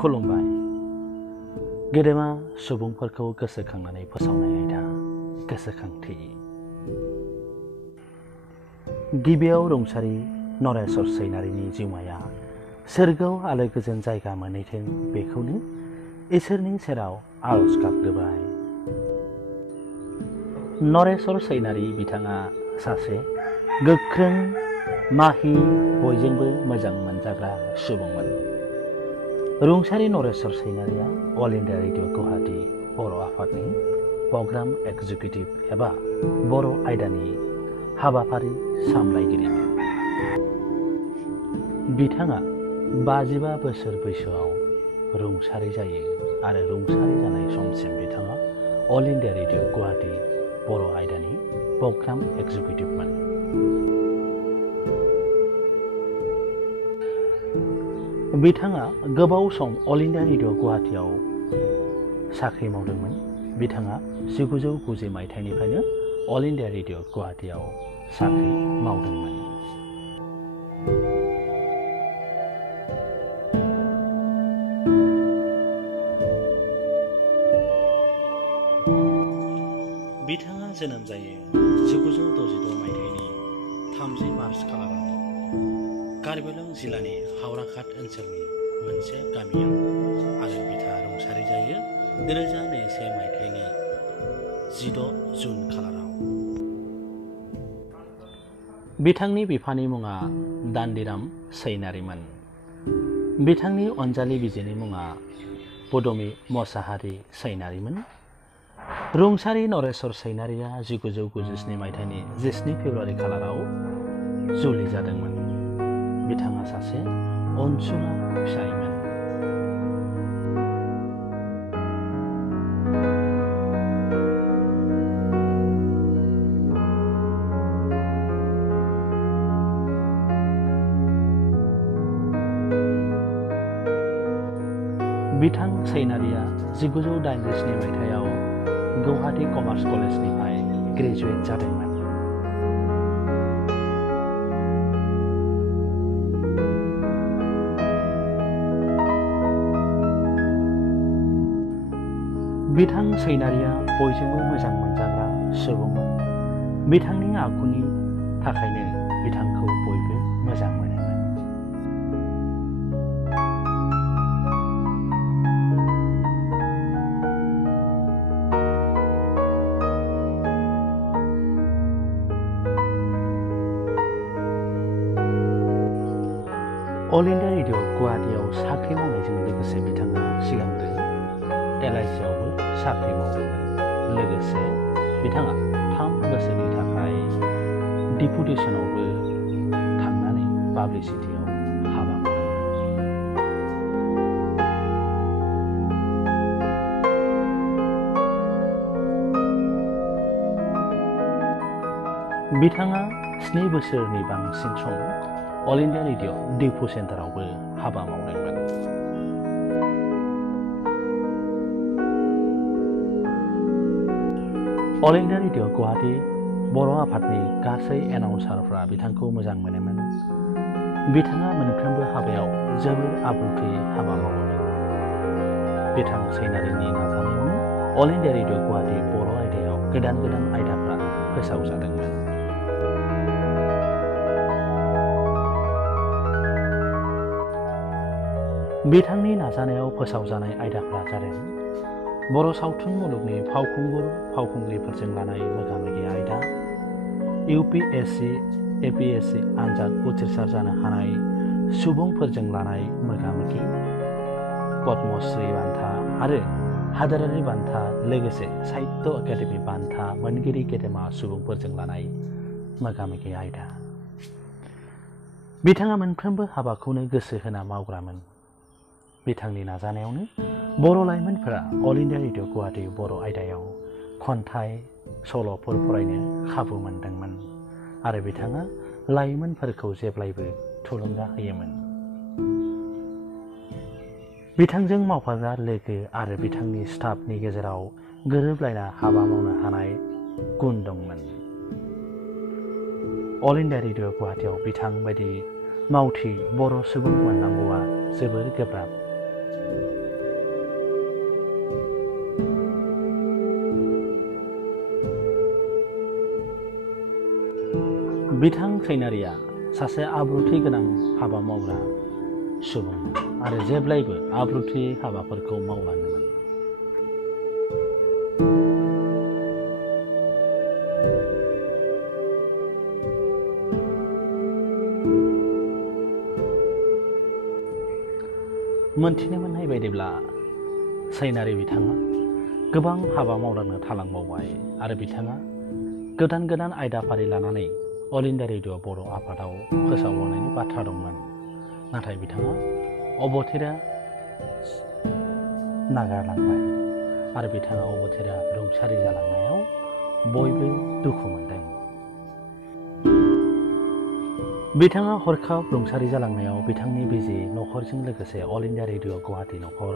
खुलुमबाय। गेदेमा सुबुंफोरखौ गोसोखांनानै फोसावनाय आयदा गोसोखांथि। गिबियाव रुंसारि नरेस्वर सैनारिनि जिउमाया सोरगोआव आलो गोजोन जायगा मोनहैथों बेखौनो इसोरनि सेराव आरज गाबग्रोबाय। नरेस्वर सैनारि बिथाङा सासे गोख्रों माहि बयजोंबो मोजां मोनजाग्रा सुबुंमोन। रुंसारि नरेस्वर सैनारिया अल इन्डिया रेडिअ गुवाहाटी बर' आफादनि प्रग्राम एक्जिकिउटिभ एबा बर' आयदानि हाबाफारि सामलायगिरिमोन। बिथाङा 55 बोसोर बैसोआव रुंसारि जायो आरो रुंसारि जानाय समसिम बिथाङा अल इन्डिया रेडिअ गुवाहाटी बर' आयदानि प्रग्राम एक्जिकिउटिभमोन। बिथाङा गोबाव सम अल इन्डिया रेडिअ गुवाहाटीआव साख्रि मावदोंमोन। बिथाङा 1990 मायथाइनिफ्रायनो अल इन्डिया रेडिअ गुवाहाटीआव साख्रि मावदोंमोन। बिथाङा जोनोम जायो 1966 मायथाइनि 30 मार्च खालाराव कार्बि आंलं जिल्लानि हावराघाट ओनसोलनि मोनसे गामियाव आरो बिथाङा रुंसारि जायो 2021 मायथाइनि 16 जुन खालाराव। बिथांनि बिफानि मुङा दान्दिराम सैनारिमोन। बिथांनि अनजालि बिजिनि मुङा पदमि मोसाहारि सैनारिमोन। रुंसारि नरेस्वर सैनारिया 1997 मायथाइनि 17 फेब्रुवारि खालाराव जुलि जादोंमोन। बिथाङा सासे अनसुला फिसायमोन। बिथां सैनारिया 1987 मायथाइयाव गुवाहाटी कमार्स कलेजनिफ्राय ग्रेजुवेट जादोंमोन। बिथां सैनारिया बयजोंबो मोजां मोनजाग्रा सुबुंमोन। बिथांनि आखुनि थाखायनो बिथांखौ बयबो मोजां मोनोमोन। अल इन्डिया रेडिअ गुवाहाटीआव साख्रि मावनायजों लोगोसे बिथाङा सिगांग्रो LIC आवबो साख्रि मावदोंमोन। लोगोसे बिथाङा 3 बोसोरनि थाखाय डिपुटेसनावबो थांनानै पाब्लिसिटियाव हाबा मावदोंमोन। बिथाङा 7 बोसोरनि बांसिन सम अल इन्डिया रेडिअ डिपु सेन्टारावबो हाबा मावदोंमोन। अल इन्डिया रेडिअ गुवाहाटी बर' आफादनि गासै एनाउन्सारफ्रा बिथांखौ मोजां मोनोमोन। बिथाङा मोनफ्रोमबो हाबायाव जोबोर आब्रुथियै हाबा मावोमोन। बिथां सैनारिनि नाजानायावनो अल इन्डिया रेडिअ गुवाहाटी बर' आयदायाव गोदान आयदाफ्रा फोसावजादोंमोन। बिथांनि नाजानायाव फोसावजानाय आयदाफ्रा जादों बर' सावथुन मुलुगनि फावखुंग्रिफोरजों लानाय मोगा-मोगि आयदा, UPSC, APSC आनजाद उथ्रिसार जानो हानाय सुबुंफोरजों लानाय मोगा-मोगि, पद्मश्री बान्था आरो हादोरारि बान्था लोगोसे साहित्य एकाडेमि बान्था मोनगिरि गेदेमा सुबुंफोरजों लानाय मोगा-मोगि आयदा। बिथाङा मोनफ्रोमबो हाबाखौनो गोसो होना मावग्रामोन। बिथांनि नाजानायावनो बर' लाइमोनफोरा अल इन्डिया रेडिअ गुवाहाटी बर' आयदायाव खन्थाइ, सल'फोर फरायनो खाबु मोनदोंमोन आरो बिथाङा लाइमोनफोरखौ जेब्लायबो थुलुंगा होयोमोन। बिथांजों मावफाग्रा लोगो आरो बिथांनि स्टाफनि गेजेराव गोरोबलायना हाबा मावनो हानाय गुन दंमोन। अल इन्डिया रेडिअ गुवाहाटीआव बिथां बायदि मावथि बर' सुबुं मोननांगौआ जोबोर गोब्राब। बिथां सैनारिया सासे आब्रुथि गोनां हाबा मावग्रा सुबुं आरो जेब्लायबो आब्रुथि हाबाफोरखौ मावलाङोमोन। मोनथिनो मोननाय बायदिब्ला सैनारि बिथाङा गोबां हाबा मावलांनो थालांबावबाय आरो बिथाङा गोदान गोदान आयदाफारि लानानै अल इन्डिया रेडिअ बर' आफादाव फोसावलांनायनि बाथ्रा दंमोन। नाथाय बिथाङा अबथिरा नागारलांबाय आरो बिथाङा अबथिरा रुंसारि जालांनायाव बयबो दुखु मोनदों। बिथाङा हरखाब रुंसारि जालांनायाव बिथांनि बिसि नखरजों लोगोसे अल इन्डिया रेडिअ गुवाहाटि नखर,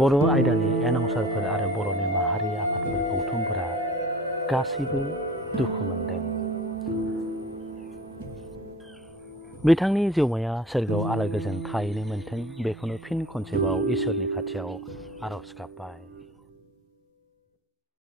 बर' आयदानि एनाउन्सारफोर आरो बर'नि माहारि आफादफोर गौथुमफोरा गासैबो दुखु मोनदों। बिथांनि जिउमाया सोरगोआव आलो गोजोन थाहैनो मोन्थों बेखौनो फिन खनसेबाव इसोरनि खाथियाव आरज गाबबाय।